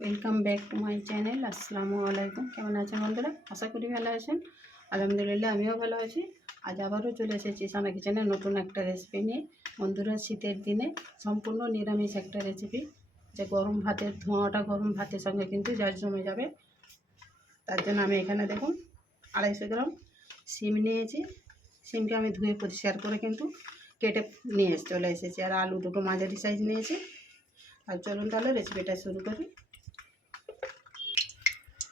Welcome back to my channel আসসালামু আলাইকুম কেমন আছেন বন্ধুরা? আশা করি ভালো আছেন। আলহামদুলিল্লাহ, আমিও ভালো আছি। আজ আবারও চলে এসেছি সানা কিচেনের নতুন একটা রেসিপি নিয়ে। বন্ধুরা, শীতের দিনে সম্পূর্ণ নিরামিষ একটা রেসিপি যে গরম ভাতের ধোঁয়াটা গরম ভাতের সঙ্গে কিন্তু যার জমে যাবে। তার জন্য আমি এখানে দেখুন আড়াইশো গ্রাম সিম নিয়েছি। সিমকে আমি ধুয়ে পরিষ্কার করে কিন্তু কেটে নিয়ে চলে এসেছি। আর আলু দুটো মাঝারি সাইজ নিয়েছি। আর চলুন তাহলে রেসিপিটা শুরু করি।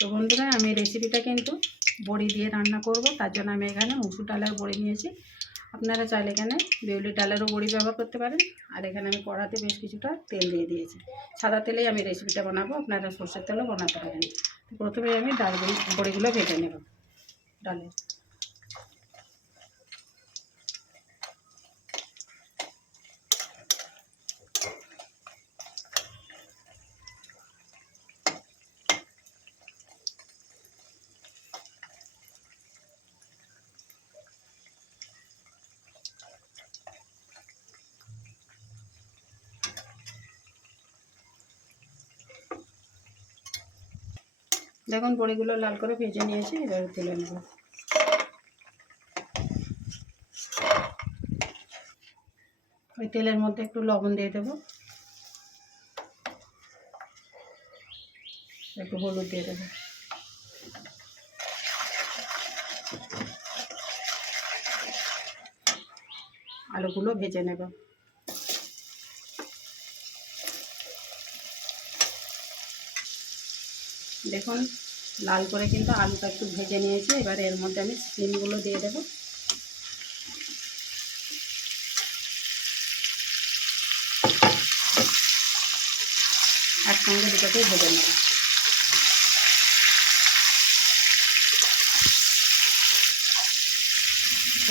তো বন্ধুরা, আমি রেসিপিটা কিন্তু বড়ি দিয়ে রান্না করব। তার জন্য আমি এখানে মুসুর ডালের বড়ি নিয়েছি। আপনারা চাইলে এখানে বিউলি ডালেরও বড়ি ব্যবহার করতে পারেন। আর এখানে আমি কড়াতে বেশ কিছুটা তেল দিয়ে দিয়েছি। সাদা তেলেই আমি রেসিপিটা বানাবো। আপনারা সর্ষের তেলও বানাতে পারেন। প্রথমে আমি ডাল বড়িগুলো ভেজে নেব। ডালের দেখুন বড়িগুলো লাল করে ভেজে নিয়েছি, এবার তুলে নেব। ওই তেলের মধ্যে একটু লবণ দিয়ে দেবো। একটু হলুদ দিয়ে দেবো। আলুগুলো ভেজে নেব। দেখুন, লাল করে কিন্তু আলুটা একটু ভেজে নিয়েছি। এবার এর মধ্যে আমি সিমগুলো দিয়ে দেবো। একসঙ্গে দুটোকেই ভেজে নেব।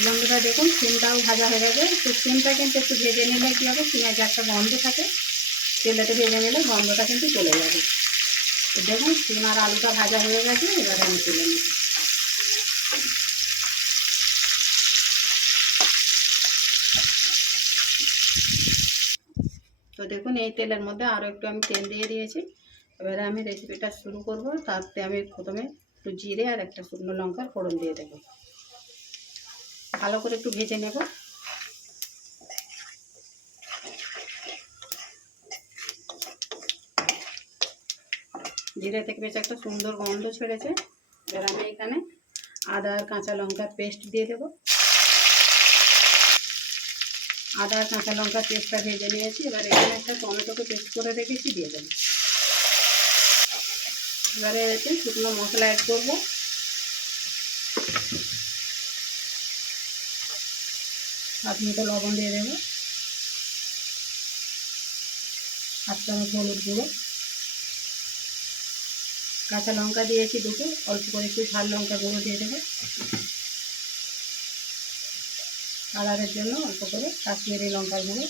বন্ধুরা দেখুন, সিমটাও ভাজা হয়ে গেছে। তো সিমটা কিন্তু একটু ভেজে নিলে কী হবে? সিমের যে একটা গন্ধ থাকে, তেলেতে ভেজে নিলে গন্ধটা কিন্তু চলে যাবে। দেখুন সিম আর আলুটা ভাজা হয়ে গেছে, এবারে আমি তুলে নিই তো দেখুন, এই তেলের মধ্যে আরও একটু আমি তেল দিয়ে দিয়েছি। এবারে আমি রেসিপিটা শুরু করব, তাতে আমি প্রথমে একটু জিরে আর একটা শুকনো লঙ্কার ফোড়ন দিয়ে দেবো। ভালো করে একটু ভেজে নেব। জিরে থেকে বেশ একটা সুন্দর গন্ধ ছেড়েছে। এবার আমি এখানে আদা আর কাঁচা লঙ্কার পেস্ট দিয়ে দেবো। আদা আর কাঁচা লঙ্কার পেস্টটা ভেজে নিয়েছি। এবার এখানে একটা টমেটোকে পেস্ট করে রেখেছি, দিয়ে দেবো। এবারে এতে শুকনো মশলা অ্যাড করব। হাত মতো লবণ দিয়ে দেবো। হাফ চামচ হলুদ গুঁড়ো। কাঁচা লঙ্কা দিয়েছি দুটো, অল্প করে একটু ঝাল লঙ্কা গুঁড়ো দিয়ে দেবো। কালারের জন্য অল্প করে কাশ্মীরি লঙ্কার গুঁড়ো।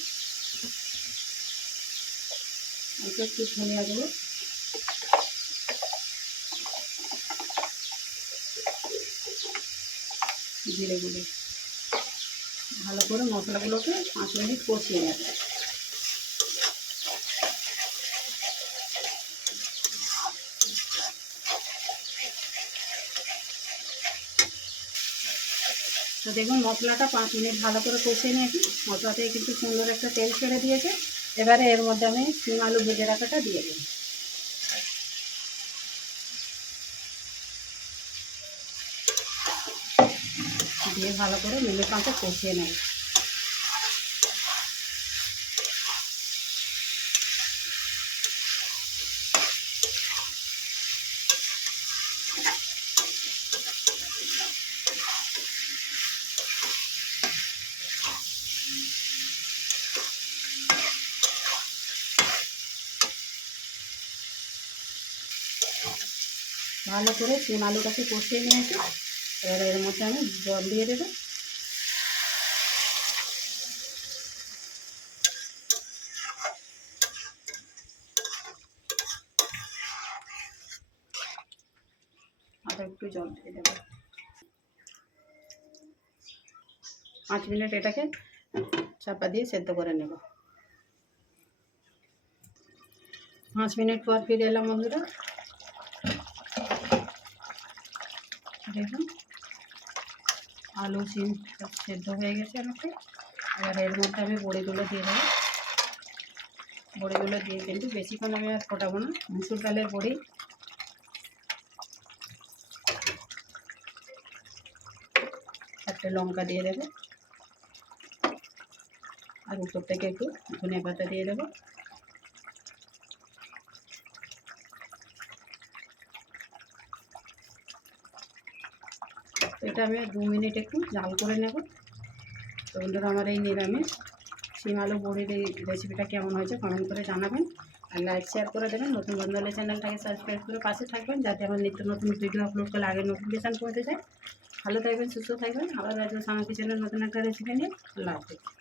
অল্প একটু ধনিয়া গুঁড়ো। জিরে গুঁড়ো। ভালো করে মশলাগুলোকে পাঁচ মিনিট কষিয়ে নেব। তো দেখুন, মশলাটা পাঁচ মিনিট ভালো করে কষিয়ে নিয়েছি। মশলা কিন্তু সুন্দর একটা তেল ছেড়ে দিয়েছে। এবারে এর মধ্যে আমি সিম আলু ভেজে রাখাটা দিয়ে দিই দিয়ে ভালো করে মিলে পাঁচে কষিয়ে নেব। ভালো করে সিম আলুটাকে কষিয়ে নিয়েছি। এবার এর মধ্যে আমি জল দিয়ে দেবো। আর একটু জল দিয়ে দেবো। পাঁচ মিনিট এটাকে চাপা দিয়ে সেদ্ধ করে নেব। পাঁচ মিনিট পর ফিরে এলাম বন্ধুরা। দেখুন। আলু সিম সব সেদ্ধ হয়ে গেছে অনেকটা এবার এর মধ্যে আমি বড়িগুলো দিয়ে দেবো। বড়িগুলো দিয়ে কিন্তু বেশিক্ষণ আমি আর ফোটাবো না। মুসুর ডালের বড়ি। একটা লঙ্কা দিয়ে দেবো। আর উপর থেকে একটু ধনে পাতা দিয়ে দেবো। তো এটা আমি দু মিনিট একটু জাল করে নেব। তো বন্ধুরা, আমার এই নিরামিষ। শিম, আলু বড়ির এই রেসিপিটা কেমন হয়েছে কমেন্ট করে জানাবেন। আর লাইক শেয়ার করে দেবেন। নতুন বন্ধু হলে চ্যানেলটাকে সাবস্ক্রাইব করে পাশে থাকবেন, যাতে আমার নিত্য নতুন ভিডিও আপলোড করলে আগে নোটিফিকেশান পৌঁছে যায়। ভালো থাকবেন, সুস্থ থাকবেন। আবার রাজ্য সামা কিচেনের নতুন একটা রেসিপি নিয়ে। আল্লাহ হাফিজ।